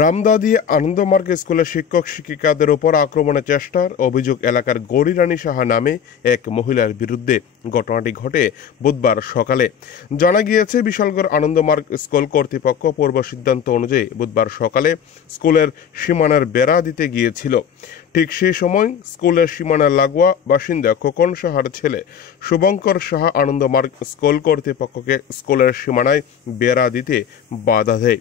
রামদা দিয়ে আনন্দমার্গ স্কুলের শিক্ষক শিক্ষিকাদের উপর আক্রমণের চেষ্টার অভিযোগ এলাকার গৌরী রানী সাহা নামে এক মহিলার বিরুদ্ধে। ঘটনাটি ঘটে বুধবার সকালে। জানা গিয়েছে, বিশালগড় আনন্দমার্গ স্কুল কর্তৃপক্ষ পূর্ব সিদ্ধান্ত অনুযায়ী বুধবার সকালে স্কুলের সীমানার বেড়া দিতে গিয়েছিল। ঠিক সেই সময় স্কুলের সীমানার লাগোয়া বাসিন্দা খোকন সাহার ছেলে শুভঙ্কর সাহা আনন্দমার্গ স্কুল কর্তৃপক্ষকে স্কুলের সীমানায় বেড়া দিতে বাধা দেয়।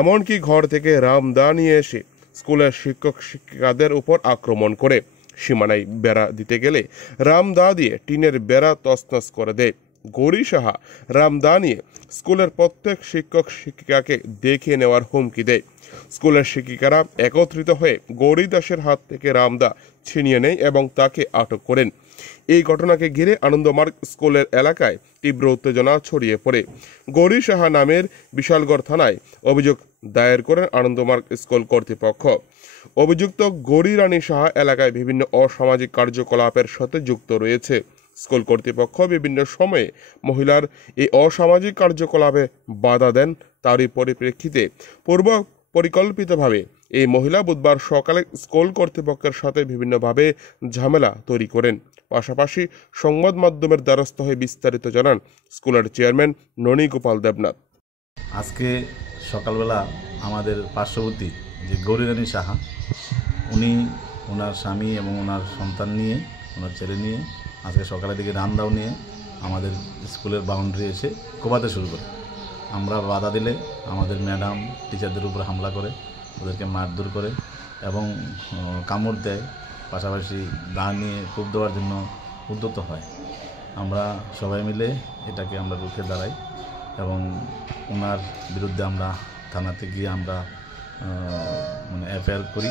এমনকি ঘর থেকে রামদা নিয়ে এসে স্কুলের শিক্ষক শিক্ষিকাদের উপর আক্রমণ করে। সীমানায় বেড়া দিতে গেলে রামদা দিয়ে টিনের বেড়া তছনছ করে দেয়। গৌরী সাহা রামদা নিয়ে স্কুলের প্রত্যেক শিক্ষক শিক্ষিকাকে দেখিয়ে নেওয়ার হুমকি দেয়। স্কুলের শিক্ষিকারা একত্রিত হয়ে গৌরী দাসের হাত থেকে রামদা ছিনিয়ে নেয় এবং তাকে আটক করেন। এই ঘটনাকে ঘিরে আনন্দমার্গ স্কুলের এলাকায় তীব্র উত্তেজনা ছড়িয়ে পড়ে। গৌরী সাহা নামের বিশালগড় থানায় অভিযোগ দায়ের করেন আনন্দমার্গ স্কুল কর্তৃপক্ষ। অভিযুক্ত গৌরী রানী সাহা এলাকায় বিভিন্ন অসামাজিক কার্যকলাপের সাথে যুক্ত রয়েছে। স্কুল কর্তৃপক্ষ বিভিন্ন সময়ে মহিলার এই অসামাজিক কার্যকলাপে বাধা দেন। তারই পরিপ্রেক্ষিতে পূর্ব পরিকল্পিতভাবে এই মহিলা বুধবার সকালে স্কুল কর্তৃপক্ষের সাথে বিভিন্নভাবে ঝামেলা তৈরি করেন। পাশাপাশি সংবাদ মাধ্যমের দ্বারস্থ হয়ে বিস্তারিত জানান স্কুলের চেয়ারম্যান ননী গোপাল দেবনাথ। আজকে সকালবেলা আমাদের পার্শ্ববর্তী যে গৌরী রানী সাহা, উনি ওনার স্বামী এবং ওনার সন্তান নিয়ে, ওনার ছেলে নিয়ে আজকে সকালের দিকে রামদাও নিয়ে আমাদের স্কুলের বাউন্ডারি এসে কোপাতে শুরু করে। আমরা বাধা দিলে আমাদের ম্যাডাম টিচারদের উপর হামলা করে, ওদেরকে মারধর করে এবং কামড় দেয়। পাশাপাশি দা নিয়ে কূপ দেওয়ার জন্য উদ্যত হয়। আমরা সবাই মিলে এটাকে আমরা রুখে দাঁড়াই এবং ওনার বিরুদ্ধে আমরা থানাতে গিয়ে আমরা এফআইআর করি।